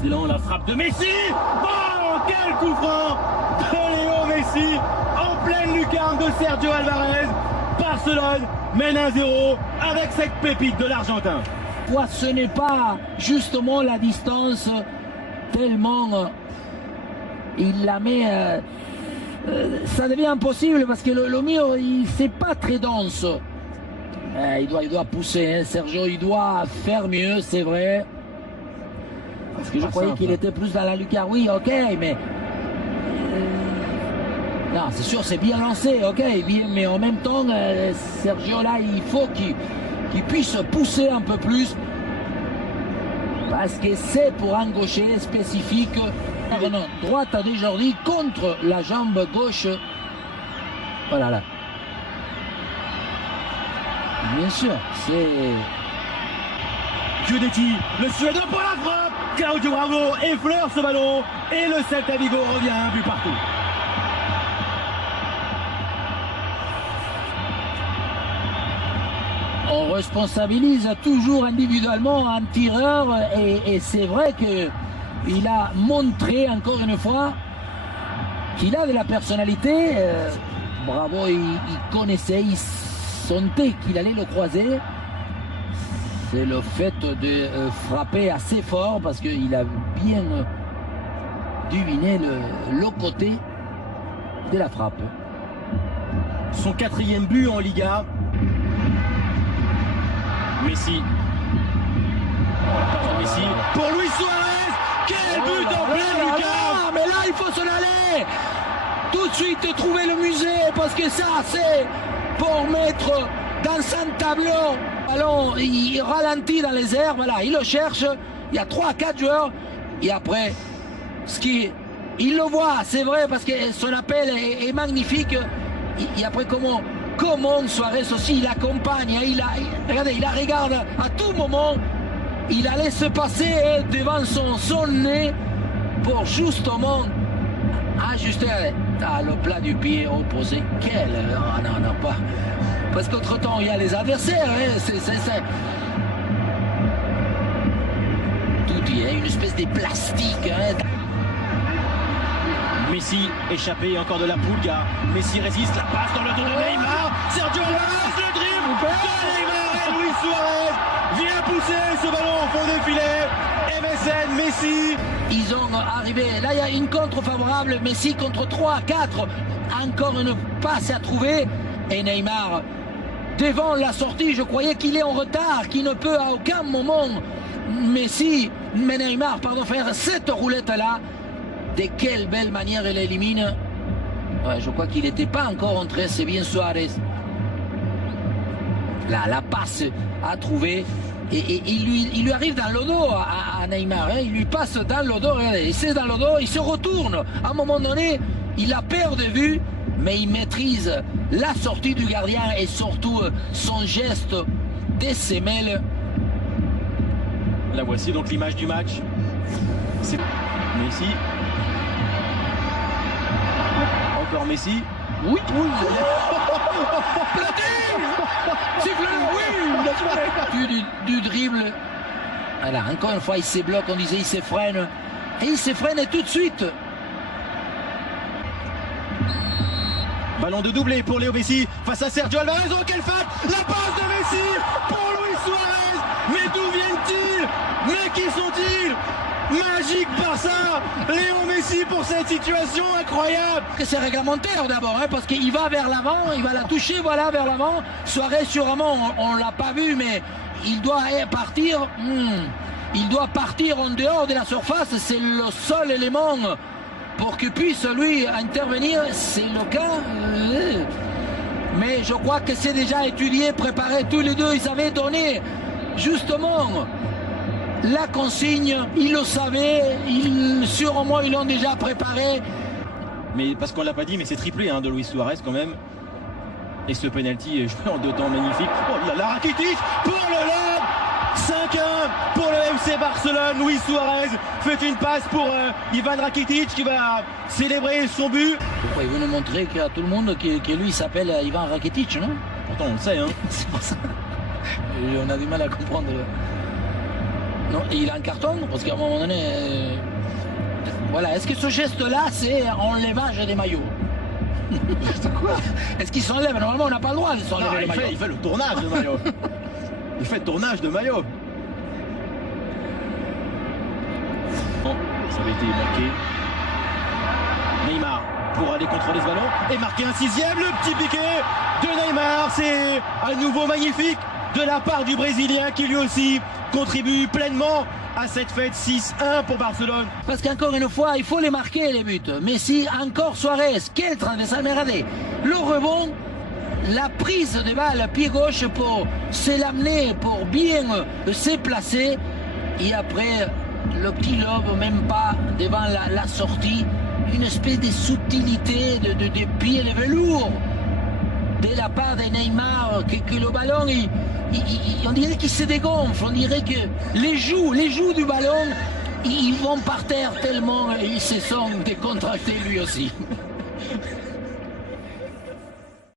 reprise d'élan, la frappe de Messi. Oh, quel coup franc de Léo Messi en pleine lucarne de Sergio Alvarez. Barcelone mène 1-0 avec cette pépite de l'Argentin. Ce n'est pas justement la distance tellement il la met, ça devient impossible parce que le mur c'est pas très dense. Il doit pousser, hein, Sergio, il doit faire mieux, c'est vrai. Parce que je croyais qu'il était plus dans la lucarne. Oui, ok, mais non, c'est sûr, c'est bien lancé, ok, bien, mais en même temps, Sergio là, il faut qu'il puisse pousser un peu plus parce que c'est pour un gaucher spécifique. Non, droite de Jordi contre la jambe gauche. Voilà là. Bien sûr, c'est Guidetti, le Suédois pour la frappe. Claudio Bravo effleure ce ballon et le Celta Vigo revient un but partout. On responsabilise toujours individuellement un tireur et c'est vrai qu'il a montré encore une fois qu'il a de la personnalité. Bravo, il connaissait, il sentait qu'il allait le croiser. C'est le fait de frapper assez fort parce qu'il a bien deviné le côté de la frappe. Son 4e but en Liga. Messi. Messi pour Luis Suarez. Quel but en pleine lucarne. Mais là il faut s'en aller. Tout de suite trouver le musée parce que ça c'est pour mettre dans un tableau. Alors il ralentit dans les airs, voilà, il le cherche. Il y a 3-4 joueurs et après il le voit, c'est vrai parce que son appel est magnifique. Et après comment Suarez aussi il accompagne, regardez, il la regarde à tout moment, il la laisse passer devant son nez pour justement ajuster le plat du pied opposé. Non, pas. Parce qu'entre temps il y a les adversaires, hein, tout y est une espèce de plastique. Hein. Messi échappé, encore de la Pulga. Messi résiste, la passe dans le dos de Neymar. Sergio Alvarez, le dribble de Neymar et Luis Suarez vient pousser ce ballon au fond des filets. MSN, Messi. Ils ont arrivé, là il y a une contre favorable, Messi contre 3-4. Encore une passe à trouver et Neymar devant la sortie. Je croyais qu'il est en retard, qu'il ne peut à aucun moment Neymar faire cette roulette là. De quelle belle manière elle élimine. Ouais, je crois qu'il n'était pas encore entré, c'est bien Suarez. Là, la passe à trouver. Et il lui arrive dans le dos à Neymar. Hein, il lui passe dans le dos, regardez, c'est dans le dos, il se retourne. À un moment donné, il a peur de vue, mais il maîtrise la sortie du gardien et surtout son geste des semelles. La voici donc l'image du match. C'est Messi. Encore Messi. Oui. Oui. Du dribble. Voilà, encore une fois, il se bloque, on disait il se freine. Et il se freine tout de suite. Ballon de doublé pour Léo Messi face à Sergio Alvarez. Oh, quelle frappe! La passe de Messi pour Luis Suarez. Mais d'où viennent-ils? Mais qui sont-ils? Magique Barça, Léo Messi pour cette situation incroyable. C'est réglementaire d'abord, hein, parce qu'il va vers l'avant, il va la toucher, voilà, vers l'avant. Suarez sûrement, on l'a pas vu, mais il doit partir. Il doit partir en dehors de la surface, c'est le seul élément pour qu'il puisse lui intervenir, c'est le cas. Mais je crois que c'est déjà étudié, préparé, tous les deux, ils avaient donné justement la consigne, ils le savaient, sûrement ils l'ont déjà préparé. Mais parce qu'on l'a pas dit, mais c'est triplé hein, de Luis Suarez quand même. Et ce penalty est joué en 2 temps magnifique. Oh là là, Rakitic pour le lob. 5-1 pour le FC Barcelone. Luis Suarez fait une passe pour Ivan Rakitic qui va célébrer son but. Pourquoi ils veulent nous montrer à tout le monde que lui s'appelle Ivan Rakitic, non? Pourtant on le sait hein. C'est pour ça. Et on a du mal à comprendre. Non, et il a un carton, parce qu'à un moment donné... Voilà, est-ce que ce geste-là, c'est enlevage des maillots? Quoi? Est-ce qu'il s'enlève? Normalement, on n'a pas le droit de s'enlever les maillots. Il fait le tournage de maillot. Il fait le tournage de maillot. Bon, ça avait été marqué. Neymar pour aller contrôler ce ballon et marquer un 6e, le petit piqué de Neymar. C'est à nouveau magnifique de la part du Brésilien qui lui aussi contribue pleinement à cette fête. 6-1 pour Barcelone. Parce qu'encore une fois, il faut les marquer les buts. Messi, encore Suarez, quel train de s'emmerder. Le rebond, la prise de balle pied gauche pour se l'amener, pour bien se placer. Et après, le petit lobe, même pas devant la sortie. Une espèce de subtilité de pied de velours de la part de Neymar, que le ballon, on dirait qu'il se dégonfle, on dirait que les joues du ballon, ils vont par terre tellement ils se sont décontractés lui aussi.